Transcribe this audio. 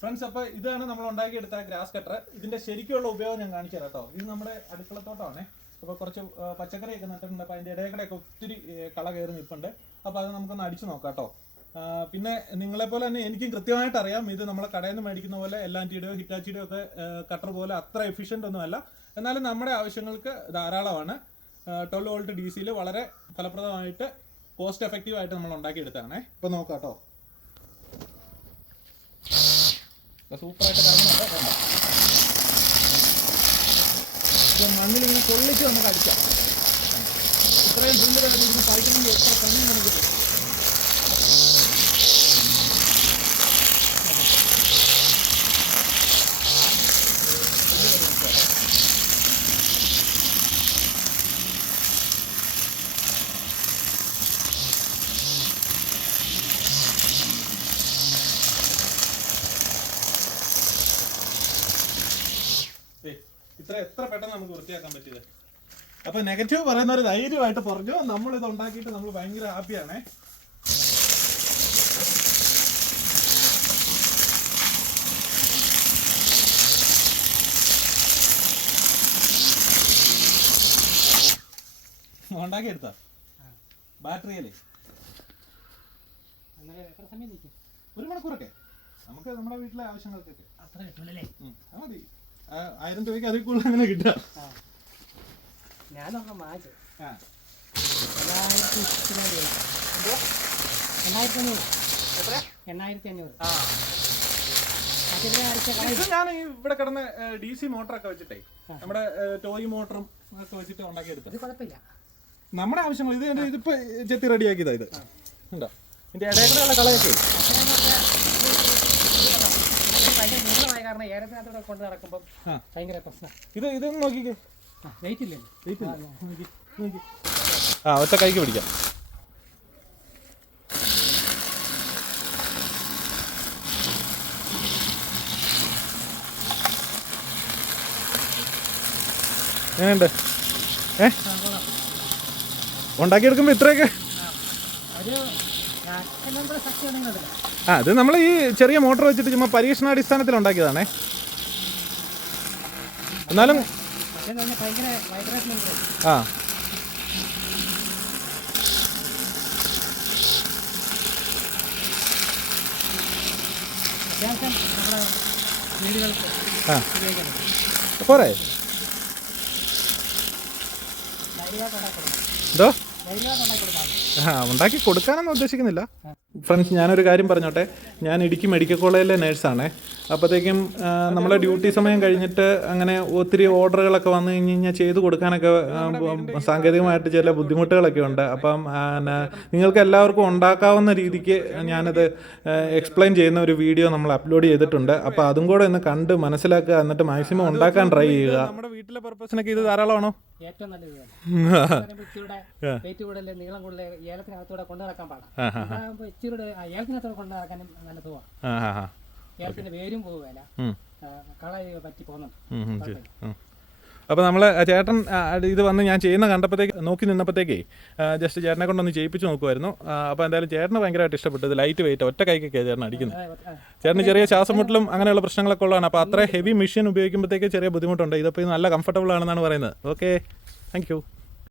Friends, അപ്പോൾ ഇതാണ് നമ്മൾ ഉണ്ടാക്കിയെടുത്ത ഗ്രാസ് കട്ടർ. ഇതിന്റെ ശരിക്കുള്ള ഉപയോഗം ഞാൻ കാണിച്ചു തരാം കേട്ടോ. ഇത് നമ്മുടെ അടുക്കളത്തോട്ടമാണേ. അപ്പോൾ കുറച്ച് പച്ചക്കറിയൊക്കെ നട്ടിട്ടുണ്ട്. അപ്പോൾ അതിൻ്റെ ഇടയിലൊക്കെ ഒത്തിരി കള കയറി നിൽപ്പുണ്ട്. അപ്പോൾ അത് നമുക്കൊന്ന് അടിച്ചു നോക്കാം കേട്ടോ. പിന്നെ നിങ്ങളെപ്പോലെ തന്നെ എനിക്കും കൃത്യമായിട്ട് അറിയാം, ഇത് നമ്മളെ കടയിൽ നിന്ന് മേടിക്കുന്ന പോലെ എല്ലാറ്റിയുടെയോ ഹിറ്റാച്ചിയുടെയോ ഒക്കെ കട്ടർ പോലെ അത്ര എഫിഷ്യൻ്റ് ഒന്നുമല്ല. എന്നാലും നമ്മുടെ ആവശ്യങ്ങൾക്ക് ധാരാളമാണ്. 12 വോൾട്ട് DC വളരെ ഫലപ്രദമായിട്ട് കോസ്റ്റ് എഫക്റ്റീവായിട്ട് നമ്മൾ ഉണ്ടാക്കിയെടുത്തതാണേ. ഇപ്പോൾ നോക്കാം കേട്ടോ. സൂപ്പറായിട്ട് കറങ്ങുന്നുണ്ട്. മണ്ണിലിങ്ങനെ കൊള്ളിച്ച് നമുക്ക് അടിക്കാം. ഇത്രയും പുല്ല് ഇതിന് പറിക്കണമെങ്കിൽ എത്ര കണ്ണി നമുക്ക് കിട്ടും. എത്ര പെട്ടെന്ന് നമുക്ക് വൃത്തിയാക്കാൻ പറ്റിയത്. അപ്പൊ നെഗറ്റീവ് പറയുന്നവർ ധൈര്യമായിട്ട് പറഞ്ഞു. നമ്മളിത് ഉണ്ടാക്കിയിട്ട് നമ്മൾ ഭയങ്കര ഹാപ്പിയാണേ. ഉണ്ടാക്കിയെടുത്ത ബാറ്ററിയല്ലേ 1 മണിക്കൂറൊക്കെ നമുക്ക് നമ്മുടെ വീട്ടിലെ ആവശ്യങ്ങൾക്കൊക്കെ അത്ര കിട്ടൂലേ? മതി. 1000 രൂപയ്ക്ക് അതിൽ കൂടുതൽ അങ്ങനെ കിട്ടുക. ഞാനൊക്കെ മാറ്റി 8500. ഇത് ഞാൻ ഇവിടെ കിടന്ന DC മോട്ടറൊക്കെ വെച്ചിട്ടേ നമ്മുടെ ടോയ് മോട്ടറും ഒക്കെ വെച്ചിട്ട് ഉണ്ടാക്കിയെടുത്തത്. കുഴപ്പമില്ല, നമ്മുടെ ആവശ്യങ്ങൾ. ഇതിപ്പോ ചെത്തി റെഡിയാക്കിയതാ. ഇത് ഉണ്ടോ ഇതിന്റെ ഇടയിലുള്ള കളയൊക്കെ കാരണം ഏലത്തിനകത്തൂടെ കൊണ്ട് നടക്കുമ്പോൾ ഭയങ്കര പ്രശ്നം. ഇതൊന്നും നോക്കിക്കേ. വെയിറ്റ് ഇല്ലേ? ഒറ്റ കൈക്ക് പിടിക്കാം. എങ്ങനെയുണ്ട്? ഉണ്ടാക്കിയെടുക്കുമ്പോ ഇത്രയൊക്കെ. ഇത് നമ്മൾ ഈ ചെറിയ മോട്ടർ വെച്ചിട്ട് ചുമ്മാ പരീക്ഷണാടിസ്ഥാനത്തിൽ ഉണ്ടാക്കിയതാണേ. എന്നാലും പോരെ. എന്തോ ഉണ്ടാക്കി കൊടുക്കാനൊന്നും ഉദ്ദേശിക്കുന്നില്ല. ഫ്രണ്ട്സ്, ഞാനൊരു കാര്യം പറഞ്ഞോട്ടെ. ഞാൻ ഇടുക്കി മെഡിക്കൽ കോളേജിലെ നേഴ്സാണേ. അപ്പോഴത്തേക്കും നമ്മളെ ഡ്യൂട്ടി സമയം കഴിഞ്ഞിട്ട് അങ്ങനെ ഒത്തിരി ഓർഡറുകളൊക്കെ വന്നു കഴിഞ്ഞാൽ ചെയ്ത് കൊടുക്കാനൊക്കെ സാങ്കേതികമായിട്ട് ചില ബുദ്ധിമുട്ടുകളൊക്കെ ഉണ്ട്. അപ്പം നിങ്ങൾക്ക് എല്ലാവർക്കും ഉണ്ടാക്കാവുന്ന രീതിക്ക് ഞാനത് എക്സ്പ്ലെയിൻ ചെയ്യുന്ന ഒരു വീഡിയോ നമ്മൾ അപ്ലോഡ് ചെയ്തിട്ടുണ്ട്. അപ്പോൾ അതും കൂടെ ഒന്ന് കണ്ട് മനസ്സിലാക്കുക, എന്നിട്ട് മാക്സിമം ഉണ്ടാക്കാൻ ട്രൈ ചെയ്യുക. നമ്മുടെ വീട്ടിലെ പർപ്പസിനൊക്കെ ഇത് ധാരാളമാണോ? ഏറ്റവും നല്ലത് നീളം കൂടുതൽ ഏലത്തിനകത്തൂടെ കൊണ്ടു നടക്കാൻ പാടാം. ഏലത്തിനകത്തോടെ കൊണ്ടു നടക്കാനും നല്ല സുഖമാണ്. ഏലത്തിന്റെ വേരും പോവുകയല്ല, കള പറ്റി പോകുന്നുണ്ട്. അപ്പോൾ നമ്മൾ ചേട്ടൻ ഇത് വന്ന് ഞാൻ ചെയ്യുന്ന കണ്ടപ്പോഴത്തേക്ക് നോക്കി നിന്നപ്പോഴത്തേക്കേ ജസ്റ്റ് ചേട്ടനെ കൊണ്ടൊന്ന് ചെയ്യിപ്പിച്ച് നോക്കുമായിരുന്നു. അപ്പോൾ എന്തായാലും ചേട്ടന് ഭയങ്കരമായിട്ട് ഇഷ്ടപ്പെട്ടു. ഇത് ലൈറ്റ് വെയിറ്റ് ഒറ്റ കൈക്കൊക്കെ ചേട്ടൻ അടിക്കുന്നത്. ചേട്ടന് ചെറിയ ശ്വാസമുട്ടലും അങ്ങനെയുള്ള പ്രശ്നങ്ങളൊക്കെ ഉള്ളതാണ്. അപ്പോൾ അത്ര ഹെവി മെഷീൻ ഉപയോഗിക്കുമ്പോഴത്തേക്ക് ചെറിയ ബുദ്ധിമുട്ടുണ്ട്. ഇതിപ്പോൾ നല്ല കംഫർട്ടബിൾ ആണെന്നാണ് പറയുന്നത്. Okay, thank you.